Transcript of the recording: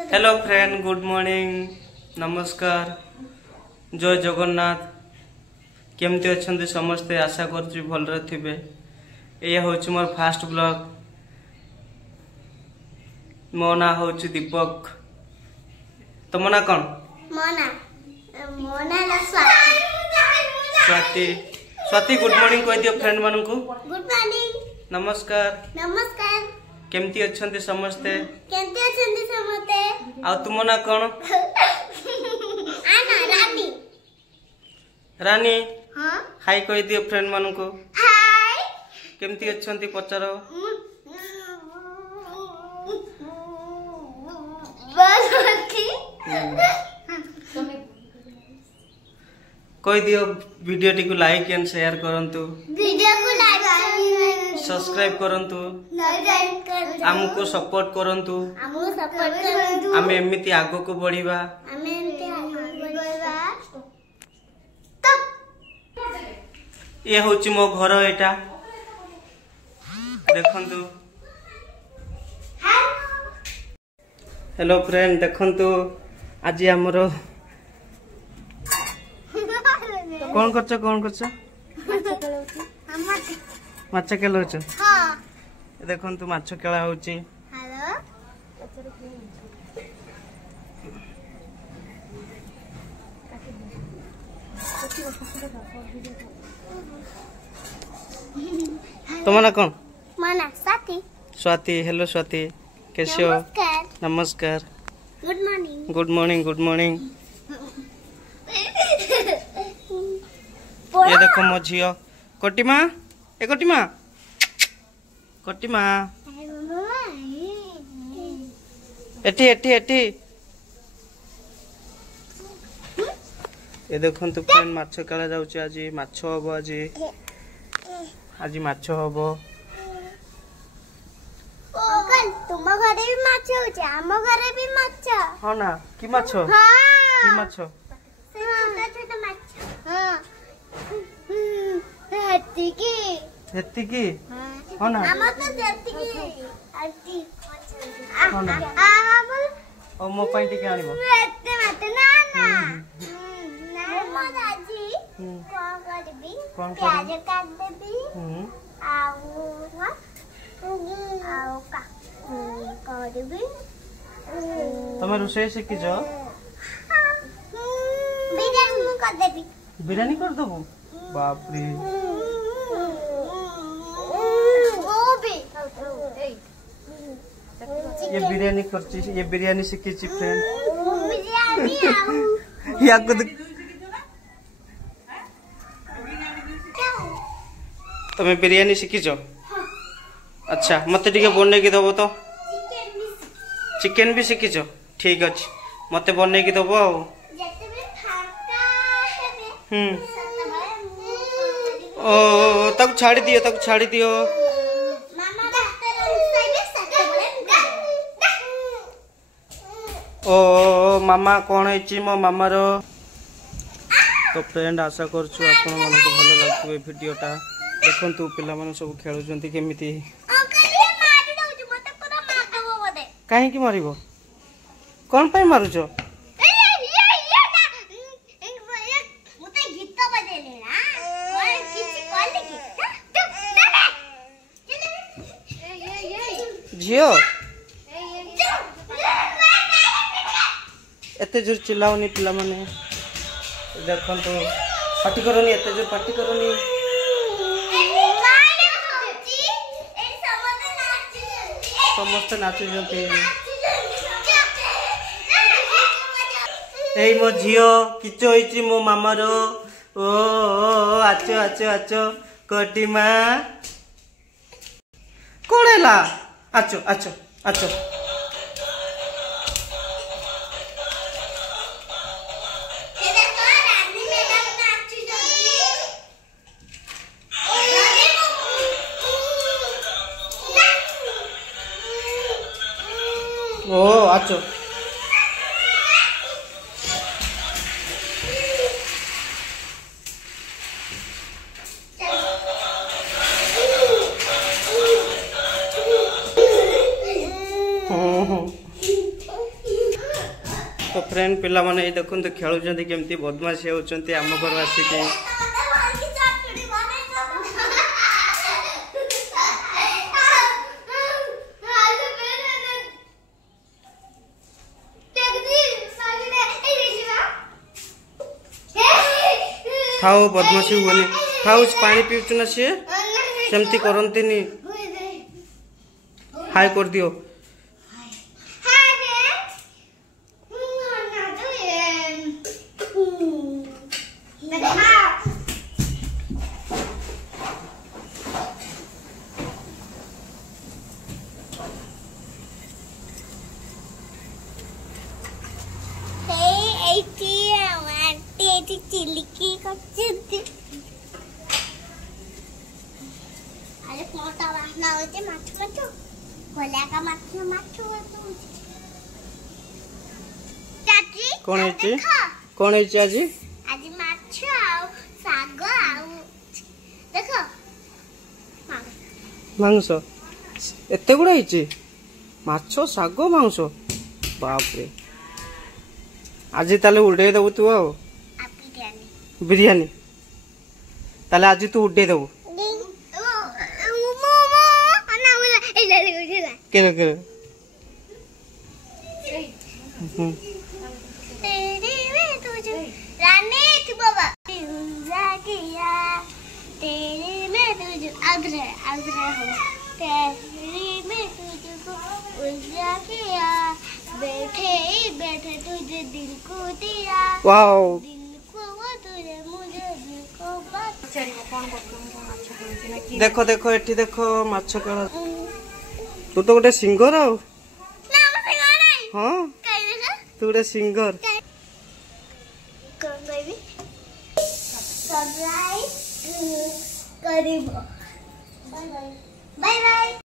Hello friend, good morning, नमस्कार, जय जगन्नाथ। केमती अच्छे समस्ते? आशा कर भल थे। यह हूँ मोर फास्ट ब्लॉग। मो ना हूँ दीपक। तुम ना कौन? स्वाति। स्वाति गुड मॉर्निंग कह दियो फ्रेंड मान को। गुड मॉर्निंग, नमस्कार। नमस्कार। केमती अच्छे समस्ते? केमती अछंती समते? आ तुम ना कौन? आना रानी। रानी। हां, हाय कह दियो फ्रेंड मान को। हाय। केमती अच्छे पचारो। बस होती। कह दियो वीडियो टी को लाइक एंड शेयर करंतु। वीडियो को लाइक सब्सक्राइब करंतु। हमको सपोर्ट करंतु। हमको सपोर्ट करंतु। आमे एमिति आगो को बढ़िबा। आमे एमिति आगो बढ़िबा। ये होची मो घर। एटा देखंतु। हेलो फ्रेंड, देखंतु आज हमरो कौन करछ माछ खेलौछ। हां, देखंतु माछ खेला होची। हेलो। तुम ना कौन? मना स्वाति। स्वाति। हेलो स्वाति, कैसे हो? नमस्कार। नमस्कार। Good morning. Good morning. Good morning. ये देखो मो झियो कोटिमा। ए कोटिमा, कोटिमा एटी एटी एटी। ये देखंतु फ्रेंड माछ काला जाउची। आज माछ हबो। आज माछ हबो। अंकल, तुम घरे भी माछ होचे, हम घरे भी माछ। हां ना, की माछ? हां, की माछ? छोटा छोटा माछ। हां, हेती की। हेती की? हां ना, हम तो हेती की। हेती हां ना। हम ओ मो पाई टिके आनिबो। हेते मत ना ना। ना मो दादी कोन करबी? प्याज काट देबी। आउ आउ का करबी। तमे रोषे शिखिछ? बिरयानी मु कर देबी। बिरयानी कर दबो? बाप रे। ओ भी ये बिरयानी करची। ये बिरयानी शिखिची फ्रेंड। बिरयानी आउ या को तमे बिरयानी शिखिछ? अच्छा, मते टिके बने के दबो तो। चिकन भी शिखिछ? ठीक अछि, मते बने के दबो। आ ओ तक छाड़ी दियो, तक छाड़ी दियो। ओ मामा कौन है मो मामार? तो फ्रेंड आशा करछु आपण मन को भलो लागतबे वीडियोटा। देखंतु पिला मन सब खेलुचंती केमिति। काहे की मारिबो? कौन पाई मारुचो? झियो एते जोर चिल्लाओनी पिला माने। देखंतु पार्टी करनी, एते जोर पार्टी करनी। समस्त नाचुचंती। एई मो झियो किचो होईची मो मामार। ओ आचो आचो आचो कोटिमा कोड़ेला। आचो आचो आचो। ओ आचो। तो फ्रेंड पिला माने ये देखुन तो खेलुचंती केमती बदमाशी होचंती आम घर आसिके। खाओ बदमाशी हुए खाओ पानी पीउछु ना सी सेमती करती नी हाय कर दियो। चिलिकी करछंती अरे मोटा वासना होचे माछ माछ खोला का माछ माछ चाची कौन है आजी आज माछ आउ साग आउ देखो मांस एते गुड़ा है माछ साग मांस बाप रे आज ताले उड़े दबु तू आ बिरयानी ताले आज तू उड़े दबु केरे केरे रानी तू बाबा किया तेरे में तुझे अग्रे अग्रे हो तेरे में तुझको उलझा किया बैठे बैठे तुझे दिल को दिया वाओ दिल को वो तुझे मुझे दिल को बात देखो देखो एठी देखो माछ केला तू तो गोटे सिंगर आ ना मत नहीं हां कहीं देखा तू गोटे सिंगर कौन बेबी सब्सक्राइब करिबो बाय बाय बाय बाय।